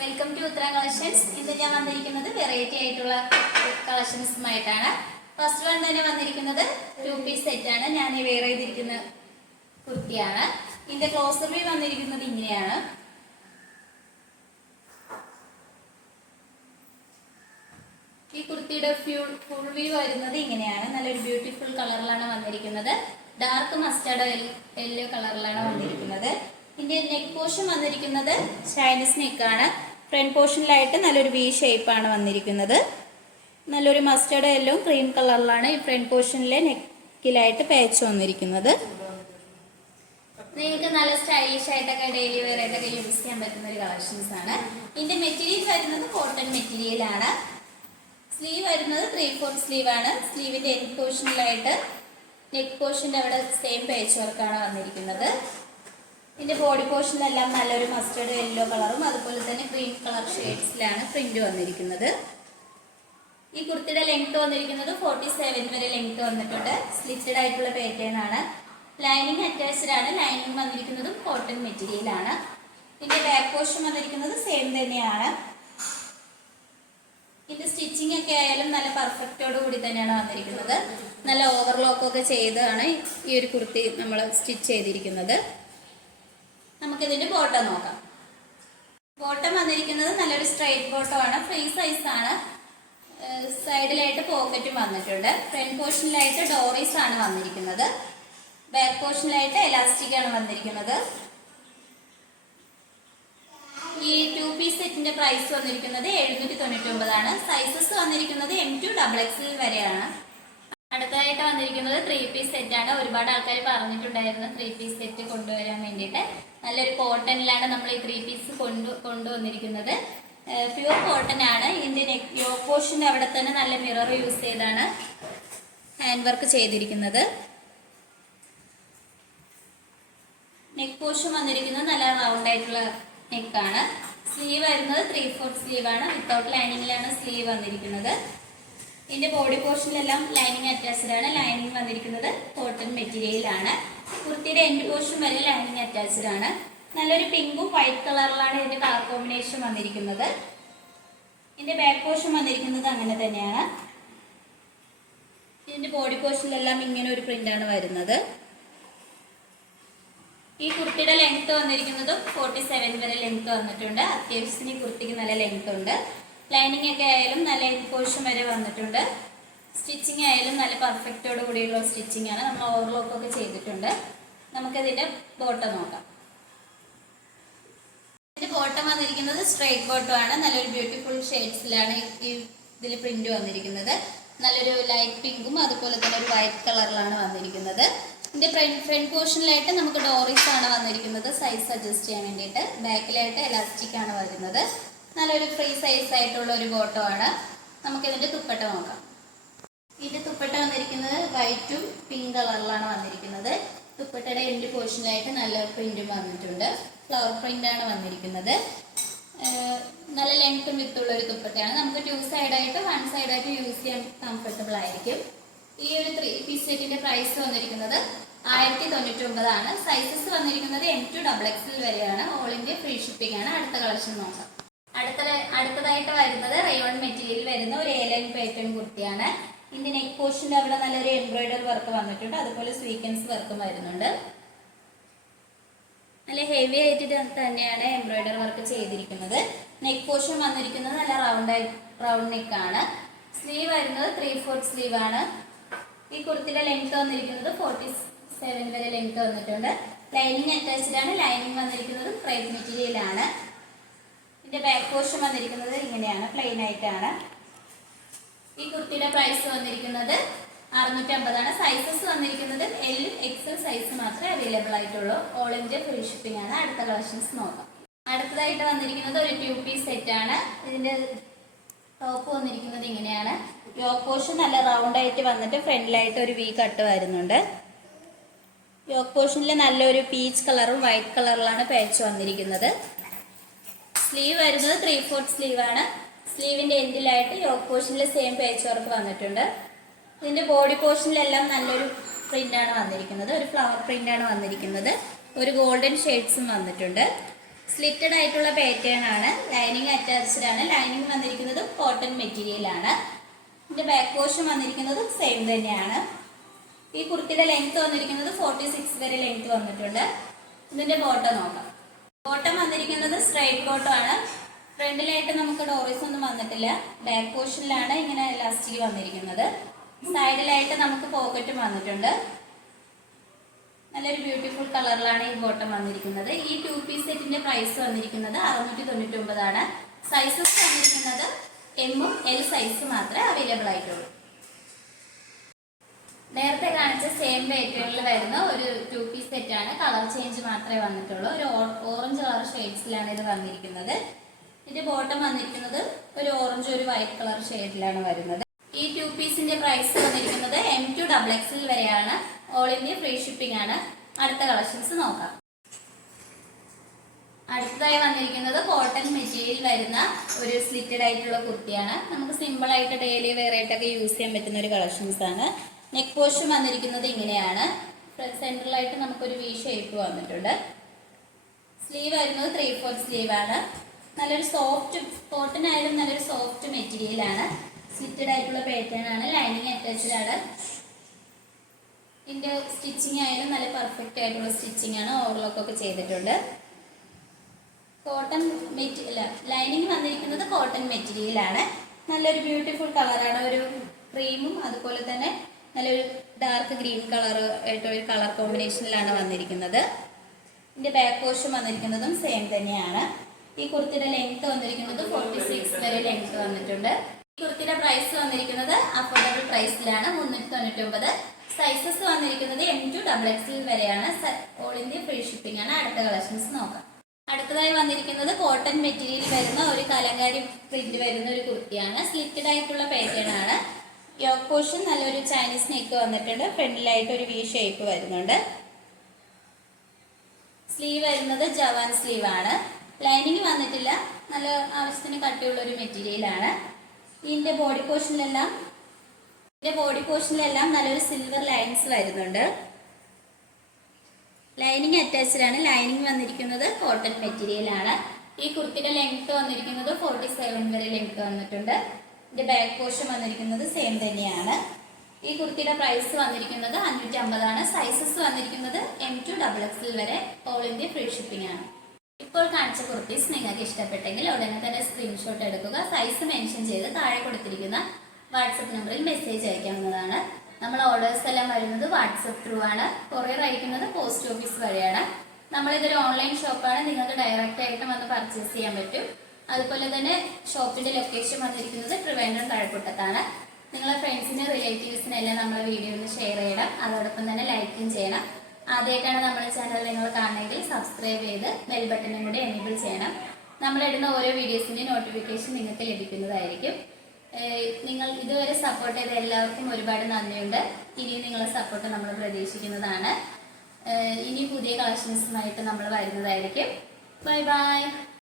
Welcome to Uttara collections. ഇന്ന് ഞാൻ വന്നിരിക്കുന്നത് വെറൈറ്റി ആയിട്ടുള്ള കളക്ഷൻസുമായിട്ടാണ്. ഫസ്റ്റ് വൺ തന്നെ വന്നിരിക്കുന്നത് 2 പീസ് സെറ്റ് ആണ്. ഞാൻ ഈ വെയർ ചെയ്തിരിക്കുന്ന കുർത്തിയാണ്. ഇതിന്റെ ക്ലോസർ വ്യൂ വന്നിരിക്കുന്നത് ഇങ്ങനെയാണ്. ഈ കുർത്തിയുടെ ഫുൾ വ്യൂ വരുന്നത് ഇങ്ങനെയാണ്. നല്ലൊരു ബ്യൂട്ടിഫുൾ കളറിലാണ് വന്നിരിക്കുന്നത്. ഡാർക്ക് മസ്റ്റാർഡ് യെല്ലോ കളറിലാണ് വന്നിരിക്കുന്നത്. ഇതിന്റെ നെക്ക് പോർഷൻ വന്നിരിക്കുന്നത് ചൈനീസ് നെക്കാണ്. ഫ്രണ്ട് പോർഷനിലായിട്ട് നല്ലൊരു വി ഷേപ്പാണ് വന്നിരിക്കുന്നത്. നല്ലൊരു മസ്റ്റാർഡ് യെല്ലോ ക്രീം കളറിലാണ് ഈ ഫ്രണ്ട് പോർഷനിലെ നെക്കിലായിട്ട് പാച്ച് വന്നിരിക്കുന്നത്. നിങ്ങൾക്ക് നല്ല സ്റ്റൈലിഷ് ആയിട്ടൊക്കെ ഡെയിലി വെയർ ആയിട്ടൊക്കെ യൂസ് ചെയ്യാൻ പറ്റുന്ന ഒരു കളക്ഷൻസ് ആണ്. ഇതിന്റെ മെറ്റീരിയൽ വരുന്നത് കോട്ടൺ മെറ്റീരിയൽ ആണ്. സ്ലീവ് വരുന്നത് 3/4 സ്ലീവ് ആണ്. സ്ലീവിന്റെ എൻഡ് പോർഷനിലായിട്ട് നെക്ക് പോർഷന്റെ അവിടെ സെയിം പേച്ച് വർക്കാണ് വന്നിരിക്കുന്നത്. ഇതിന്റെ ബോഡി പോർഷനിലെല്ലാം നല്ലൊരു മസ്റ്റേർഡ് യെല്ലോ കളറും അതുപോലെ തന്നെ ക്രീം കളർ ഷെയ്ഡ്സിലാണ് പ്രിന്റ് വന്നിരിക്കുന്നത്. ഈ കുർത്തിയുടെ ലെങ്ത് വന്നിരിക്കുന്നത് 47 വരെ ലെങ്ത് വന്നിട്ടുണ്ട്. സ്ലിറ്റഡ് ആയിട്ടുള്ള പാറ്റേൺ ആണ്. ലൈനിങ് അറ്റാച്ച്ഡ് ആണ്. ലൈനിങ് വന്നിരിക്കുന്നതും കോട്ടൺ മെറ്റീരിയൽ ആണ്. ഇതിന്റെ ബാക്ക് പോർഷൻ വന്നിരിക്കുന്നത് സെയിം തന്നെയാണ്. ഇതിന്റെ സ്റ്റിച്ചിങ് ഒക്കെ ആയാലും നല്ല പെർഫെക്റ്റോട് കൂടി തന്നെയാണ് വന്നിരിക്കുന്നത്. നല്ല ഓവർലോക്ക് ഒക്കെ ചെയ്താണ് ഈ ഒരു കുർത്തി നമ്മൾ സ്റ്റിച്ച് ചെയ്തിരിക്കുന്നത്. നമുക്കിതിന്റെ ബോട്ടം നോക്കാം. ബോട്ടം വന്നിരിക്കുന്നത് നല്ലൊരു സ്ട്രൈറ്റ് ബോട്ടം ആണ്. ഫ്രീ സൈസ് ആണ്. സൈഡിലായിട്ട് പോക്കറ്റും വന്നിട്ടുണ്ട്. ഫ്രണ്ട് പോർഷനിലായിട്ട് ഡോറീസ് ആണ് വന്നിരിക്കുന്നത്. ബാക്ക് പോർഷനിലായിട്ട് എലാസ്റ്റിക് ആണ് വന്നിരിക്കുന്നത്. ഈ 2 പീസ് സെറ്റിന്റെ പ്രൈസ് വന്നിരിക്കുന്നത് 799 ആണ്. സൈസസ് വന്നിരിക്കുന്നത് M to XXL വരെയാണ്. അടുത്തതായിട്ട് വന്നിരിക്കുന്നത് 3 പീസ് സെറ്റ് ആണ്. ഒരുപാട് ആൾക്കാർ പറഞ്ഞിട്ടുണ്ടായിരുന്നു 3 പീസ് സെറ്റ് കൊണ്ടുവരാൻ വേണ്ടിയിട്ട്. നല്ലൊരു കോട്ടണിലാണ് നമ്മൾ ഈ 3 പീസ് കൊണ്ടുവന്നിരിക്കുന്നത്. പ്യൂർ കോട്ടൺ ആണ്. ഇതിന്റെ നെക്ക് പോർഷന്റെ അവിടെ തന്നെ നല്ല മിറർ യൂസ് ചെയ്താണ് ഹാൻഡ് വർക്ക് ചെയ്തിരിക്കുന്നത്. നെക്ക് പോർഷൻ വന്നിരിക്കുന്നത് നല്ല റൗണ്ട് ആയിട്ടുള്ള നെക്കാണ്. സ്ലീവ് വരുന്നത് 3/4 സ്ലീവ് ആണ്. വിത്തൗട്ട് ലൈനിങ്ങിലാണ് സ്ലീവ് വന്നിരിക്കുന്നത്. ഇതിന്റെ ബോഡി പോർഷനിലെല്ലാം ലൈനിങ് അറ്റാച്ച്ഡ് ആണ്. ലൈനിങ് വന്നിരിക്കുന്നത് കോട്ടൺ മെറ്റീരിയൽ ആണ്. കുർത്തിയുടെ എൻഡ് പോർഷൻ വരെ ലൈനിങ് അറ്റാച്ച്ഡ് ആണ്. നല്ലൊരു പിങ്കും വൈറ്റ് കളറിലാണ് ഇതിന്റെ കളർ കോമ്പിനേഷൻ വന്നിരിക്കുന്നത്. ഇതിന്റെ ബാക്ക് പോർഷൻ വന്നിരിക്കുന്നത് അങ്ങനെ തന്നെയാണ്. ഇതിന്റെ ബോഡി പോർഷനിലെല്ലാം ഇങ്ങനെ ഒരു പ്രിന്റ് ആണ് വരുന്നത്. ഈ കുർത്തിയുടെ ലെങ്ത് വന്നിരിക്കുന്നത് 47 വരെ ലെങ്ത് വന്നിട്ടുണ്ട്. അത്യാവശ്യത്തിന് ഈ കുർത്തിക്ക് നല്ല ലെങ്ത് ഉണ്ട്. ലൈനിങ് ഒക്കെ ആയാലും നല്ല എൻഡ് പോർഷൻ വരെ വന്നിട്ടുണ്ട്. സ്റ്റിച്ചിങ് ആയാലും നല്ല പെർഫെക്റ്റോട് കൂടിയുള്ള സ്റ്റിച്ചിങ് ആണ്. നമ്മൾ ഓവർലോക്ക് ഒക്കെ ചെയ്തിട്ടുണ്ട്. നമുക്കതിന്റെ ബോട്ടം നോക്കാം. ഇതിന്റെ ബോട്ടം വന്നിരിക്കുന്നത് സ്ട്രൈറ്റ് ബോട്ടം ആണ്. നല്ലൊരു ബ്യൂട്ടിഫുൾ ഷെയ്ഡ്സിലാണ് ഇതിൽ പ്രിന്റ് വന്നിരിക്കുന്നത്. നല്ലൊരു ലൈറ്റ് പിങ്കും അതുപോലെ തന്നെ ഒരു വൈറ്റ് കളറിലാണ് വന്നിരിക്കുന്നത്. ഇതിന്റെ ഫ്രണ്ട് പോർഷനിലായിട്ട് നമുക്ക് ഡോറീസ് ആണ് വന്നിരിക്കുന്നത് സൈസ് അഡ്ജസ്റ്റ് ചെയ്യാൻ വേണ്ടിയിട്ട്. ബാക്കിലായിട്ട് എലാസ്റ്റിക് ആണ് വരുന്നത്. നല്ലൊരു ഫ്രീ സൈസ് ആയിട്ടുള്ള ഒരു ബോട്ടം ആണ്. നമുക്കിതിന്റെ തുപ്പട്ട നോക്കാം. ഇതിന്റെ തുപ്പട്ട വന്നിരിക്കുന്നത് വൈറ്റും പിങ്ക് കളറിലാണ് വന്നിരിക്കുന്നത്. തുപ്പട്ടയുടെ എൻഡ് പോർഷനിലായിട്ട് നല്ല പ്രിന്റും വന്നിട്ടുണ്ട്. ഫ്ലവർ പ്രിന്റ് ആണ് വന്നിരിക്കുന്നത്. നല്ല ലെങ്ത്തും വിത്തുള്ള ഒരു തുപ്പട്ടയാണ്. നമുക്ക് 2 സൈഡായിട്ട് 1 സൈഡായിട്ട് യൂസ് ചെയ്യാൻ കംഫർട്ടബിൾ ആയിരിക്കും. ഈ ഒരു 3 പീസ് സെറ്റിന്റെ പ്രൈസ് വന്നിരിക്കുന്നത് 1099 ആണ്. സൈസസ് വന്നിരിക്കുന്നത് M to XXL വരെയാണ്. ഓൾ ഇന്ത്യ ഫ്രീ ഷിപ്പിംഗ് ആണ്. അടുത്ത കളക്ഷൻ നോക്കാം. അടുത്തതായിട്ട് വരുന്നത് റയോൺ മെറ്റീരിയൽ വരുന്ന ഒരു A-line പാറ്റേൺ കുർത്തിയാണ്. ഇതിന്റെ നെക്ക് പോർഷന്റെ അവിടെ നല്ലൊരു എംബ്രോയിഡറി വർക്ക് വന്നിട്ടുണ്ട്. അതുപോലെ സ്വീക്വൻസ് വർക്കും വരുന്നുണ്ട്. നല്ല ഹെവി ആയിട്ട് തന്നെയാണ് എംബ്രോയിഡറി വർക്ക് ചെയ്തിരിക്കുന്നത്. നെക്ക് പോർഷൻ വന്നിരിക്കുന്നത് നല്ല റൗണ്ട് നെക്ക് ആണ്. സ്ലീവ് വരുന്നത് 3/4 സ്ലീവ് ആണ്. ഈ കുർത്തിയുടെ ലെങ്ത് വന്നിരിക്കുന്നത് 47 വരെ ലെങ്ത് വന്നിട്ടുണ്ട്. ലൈനിങ് അറ്റാച്ച്ഡ് ആണ്. ലൈനിങ് വന്നിരിക്കുന്നത് ക്രേപ്പ് മെറ്റീരിയൽ ആണ്. ഇതിന്റെ ബാക്ക് പോർഷൻ വന്നിരിക്കുന്നത് ഇങ്ങനെയാണ്, പ്ലെയിൻ ആയിട്ടാണ്. ഈ കുർത്തിയുടെ പ്രൈസ് വന്നിരിക്കുന്നത് 650 ആണ്. സൈസസ് വന്നിരിക്കുന്നത് L XL സൈസ് മാത്രമേ അവൈലബിൾ ആയിട്ടുള്ളൂ. ഓൾ ഇന്ത്യ ഫ്രീ ഷിപ്പിംഗ് ആണ്. അടുത്ത കളക്ഷൻസ് നോക്കാം. അടുത്തതായിട്ട് വന്നിരിക്കുന്നത് ഒരു 2 പീസ് സെറ്റ് ആണ്. ഇതിന്റെ ടോപ്പ് വന്നിരിക്കുന്നത് ഇങ്ങനെയാണ്. യോക്ക് പോർഷൻ നല്ല റൗണ്ട് ആയിട്ട് വന്നിട്ട് ഫ്രണ്ടിലായിട്ട് ഒരു വി കട്ട് വരുന്നുണ്ട്. യോക്ക് പോർഷനിൽ നല്ലൊരു പീച്ച് കളറും വൈറ്റ് കളറിലാണ് പാച്ച് വന്നിരിക്കുന്നത്. സ്ലീവ് വരുന്നത് 3/4 സ്ലീവ് ആണ്. സ്ലീവിന്റെ എൻഡിലായിട്ട് യോക്ക് പോർഷനിൽ സെയിം പാച്ച് വർക്ക് വന്നിട്ടുണ്ട്. ഇതിന്റെ ബോഡി പോർഷനിലെല്ലാം നല്ലൊരു പ്രിന്റ് ആണ് വന്നിരിക്കുന്നത്. ഒരു ഫ്ലവർ പ്രിന്റ് ആണ് വന്നിരിക്കുന്നത്. ഒരു ഗോൾഡൻ ഷെയ്ഡ്സും വന്നിട്ടുണ്ട്. സ്ലിറ്റഡ് ആയിട്ടുള്ള പാറ്റേൺ ആണ്. ലൈനിങ് അറ്റാച്ച്ഡ് ആണ്. ലൈനിങ് വന്നിരിക്കുന്നത് കോട്ടൺ മെറ്റീരിയൽ ആണ്. ഇതിന്റെ ബാക്ക് പോർഷൻ വന്നിരിക്കുന്നത് സെയിം തന്നെയാണ്. ഈ കുർത്തിയുടെ ലെങ്ത് വന്നിരിക്കുന്നത് 46 വരെ ലെങ്ത് വന്നിട്ടുണ്ട്. ഇതിന്റെ ബോട്ടം നോക്കാം. ബോട്ടം വന്നിരിക്കുന്നത് സ്ട്രൈറ്റ് ബോട്ടം ആണ്. ഫ്രണ്ടിലായിട്ട് നമുക്ക് ഡോറീസ് ഒന്നും വന്നിട്ടില്ല. ബാക്ക് പോർഷനിലാണ് ഇങ്ങനെ ഇലാസ്റ്റിക് വന്നിരിക്കുന്നത്. സൈഡിലായിട്ട് നമുക്ക് പോക്കറ്റും വന്നിട്ടുണ്ട്. നല്ലൊരു ബ്യൂട്ടിഫുൾ കളറിലാണ് ഈ ബോട്ടം വന്നിരിക്കുന്നത്. ഈ 2 പീസ് സെറ്റിന്റെ പ്രൈസ് വന്നിരിക്കുന്നത് 699 ആണ്. സൈസസ് വന്നിരിക്കുന്നത് എമ്മും എൽ സൈസ് മാത്രമേ അവൈലബിൾ ആയിട്ടുള്ളൂ. നേരത്തെ കാണിച്ച സെയിം പാറ്റേണിൽ വരുന്ന ഒരു 2 പീസ് സെറ്റ് ആണ്. കളർ ചേഞ്ച് മാത്രമേ വന്നിട്ടുള്ളൂ. ഒരു ഓറഞ്ച് കളർ ഷെയ്ഡ്സിലാണ് ഇത് വന്നിരിക്കുന്നത്. ഇതിന്റെ ബോട്ടം വന്നിരിക്കുന്നത് ഒരു ഓറഞ്ച് ഒരു വൈറ്റ് കളർ ഷെയ്ഡിലാണ് വരുന്നത്. ഈ 2 പീസിന്റെ പ്രൈസ് വന്നിരിക്കുന്നത് M2 XXL വരെയാണ്. ഓൾ ഇന്ത്യ ഫ്രീ ഷിപ്പിംഗ് ആണ്. അടുത്ത കളക്ഷൻസ് നോക്കാം. അടുത്തതായി വന്നിരിക്കുന്നത് കോട്ടൺ മെറ്റീരിയൽ വരുന്ന ഒരു സ്ലിറ്റഡ് ആയിട്ടുള്ള കുർത്തിയാണ്. നമുക്ക് സിമ്പിൾ ആയിട്ട് ഡെയിലി വെയർ ആയിട്ടൊക്കെ യൂസ് ചെയ്യാൻ പറ്റുന്ന ഒരു കളക്ഷൻസ് ആണ്. നെക്ക് പോർഷൻ വന്നിരിക്കുന്നത് ഇങ്ങനെയാണ്. സെൻട്രലായിട്ട് നമുക്കൊരു വി ഷേപ്പ് വന്നിട്ടുണ്ട്. സ്ലീവ് വരുന്നത് 3/4 സ്ലീവ് ആണ്. നല്ലൊരു സോഫ്റ്റ് കോട്ടൺ ആയാലും നല്ലൊരു സോഫ്റ്റ് മെറ്റീരിയൽ ആണ്. സ്ലിറ്റഡ് ആയിട്ടുള്ള പാറ്റേൺ ആണ്. ലൈനിങ് അറ്റാച്ച്ഡ് ആണ്. ഇതിന്റെ സ്റ്റിച്ചിങ് ആയാലും നല്ല പെർഫെക്റ്റ് ആയിട്ടുള്ള സ്റ്റിച്ചിങ് ആണ്. ഓവർലോക്ക് ഒക്കെ ചെയ്തിട്ടുണ്ട്. കോട്ടൺ മെറ്റീരിയൽ ലൈനിങ് വന്നിരിക്കുന്നത് കോട്ടൺ മെറ്റീരിയൽ ആണ്. നല്ലൊരു ബ്യൂട്ടിഫുൾ കളറാണ്. ഒരു ക്രീമും അതുപോലെ തന്നെ നല്ലൊരു ഡാർക്ക് ഗ്രീൻ കളർ ആയിട്ടൊരു കളർ കോമ്പിനേഷനിലാണ് വന്നിരിക്കുന്നത്. ഇതിന്റെ ബാക്ക് പോർഷൻ വന്നിരിക്കുന്നതും സെയിം തന്നെയാണ്. ഈ കുർത്തിയുടെ ലെങ്ത് വന്നിരിക്കുന്നത് 46 വരെ ലെങ്ത് വന്നിട്ടുണ്ട്. ഈ കുർത്തിയുടെ പ്രൈസ് വന്നിരിക്കുന്നത് അഫോർഡബിൾ പ്രൈസിലാണ് 399. സൈസസ് വന്നിരിക്കുന്നത് M2 XXL വരെയാണ്. ഓൾ ഇന്ത്യ ഫ്രീ ഷിപ്പിംഗ് ആണ്. അടുത്ത കളക്ഷൻസ് നോക്കാം. അടുത്തതായി വന്നിരിക്കുന്നത് കോട്ടൺ മെറ്റീരിയൽ വരുന്ന ഒരു കലങ്കാരി പ്രിന്റ് വരുന്ന ഒരു കുർത്തിയാണ്. സ്ലിറ്റഡ് ആയിട്ടുള്ള പാറ്റേൺ ആണ്. യോക്ക് പോർഷൻ നല്ലൊരു ചൈനീസ് നെക്ക് വന്നിട്ടുണ്ട്. ഫ്രണ്ടിലായിട്ട് ഒരു വി ഷേപ്പ് വരുന്നുണ്ട്. സ്ലീവ് വരുന്നത് ജവാൻ സ്ലീവ് ആണ്. ലൈനിങ് വന്നിട്ടില്ല. നല്ല ആവശ്യത്തിന് കട്ടിയുള്ള ഒരു മെറ്റീരിയൽ ആണ്. ഇതിന്റെ ബോഡി പോർഷനിലെല്ലാം നല്ലൊരു സിൽവർ ലൈൻസ് വരുന്നുണ്ട്. ലൈനിങ് അറ്റാച്ച്ഡ് ആണ്. ലൈനിങ് വന്നിരിക്കുന്നത് കോട്ടൺ മെറ്റീരിയൽ ആണ്. ഈ കുർത്തിയുടെ ലെങ്ത് വന്നിരിക്കുന്നത് 47 വരെ ലെങ്ത് വന്നിട്ടുണ്ട്. ഇതിന്റെ ബാക്ക് പോർഷൻ വന്നിരിക്കുന്നത് സെയിം തന്നെയാണ്. ഈ കുർത്തിയുടെ പ്രൈസ് വന്നിരിക്കുന്നത് 550 ആണ്. സൈസസ് വന്നിരിക്കുന്നത് M2 XXL വരെ. ഓൾ ഇന്ത്യ ഫ്രീ ഷിപ്പിംഗ് ആണ്. ഇപ്പോൾ കാണിച്ച കുർത്തീസ് നിങ്ങൾക്ക് ഇഷ്ടപ്പെട്ടെങ്കിൽ ഉടനെ തന്നെ സ്ക്രീൻഷോട്ട് എടുക്കുക. സൈസ് മെൻഷൻ ചെയ്ത് താഴെ കൊടുത്തിരിക്കുന്ന വാട്സപ്പ് നമ്പറിൽ മെസ്സേജ് അയക്കാവുന്നതാണ്. നമ്മൾ ഓർഡേഴ്സ് എല്ലാം വരുന്നത് വാട്സപ്പ് ത്രൂ ആണ്. കൊറിയർ അയക്കുന്നത് പോസ്റ്റ് ഓഫീസ് വഴിയാണ്. നമ്മളിതൊരു ഓൺലൈൻ ഷോപ്പാണ്. നിങ്ങൾക്ക് ഡയറക്റ്റ് ആയിട്ട് വന്ന് പർച്ചേസ് ചെയ്യാൻ പറ്റും. അതുപോലെ തന്നെ ഷോപ്പിന്റെ ലൊക്കേഷൻ വന്നിരിക്കുന്നത് ട്രിവാൻഡ്രം താഴെക്കുട്ടത്താണ്. നിങ്ങളെ ഫ്രണ്ട്സിന് റിലേറ്റീവ്സിന് എല്ലാം നമ്മളെ വീഡിയോ ഒന്ന് ഷെയർ ചെയ്യണം. അതോടൊപ്പം തന്നെ ലൈക്കും ചെയ്യണം. ആദ്യമായിട്ടാണ് നമ്മുടെ ചാനൽ നിങ്ങൾ കാണണമെങ്കിൽ സബ്സ്ക്രൈബ് ചെയ്ത് ബെൽ ബട്ടണും കൂടി എനേബിൾ ചെയ്യണം. നമ്മളിടുന്ന ഓരോ വീഡിയോസിന്റെ നോട്ടിഫിക്കേഷൻ നിങ്ങൾക്ക് ലഭിക്കുന്നതായിരിക്കും. നിങ്ങൾ ഇതുവരെ സപ്പോർട്ട് ചെയ്ത എല്ലാവർക്കും ഒരുപാട് നന്ദിയുണ്ട്. ഇനിയും നിങ്ങളെ സപ്പോർട്ട് നമ്മൾ പ്രതീക്ഷിക്കുന്നതാണ്. ഇനി പുതിയ കളക്ഷൻസുമായിട്ട് നമ്മൾ വരുന്നതായിരിക്കും. Bye bye.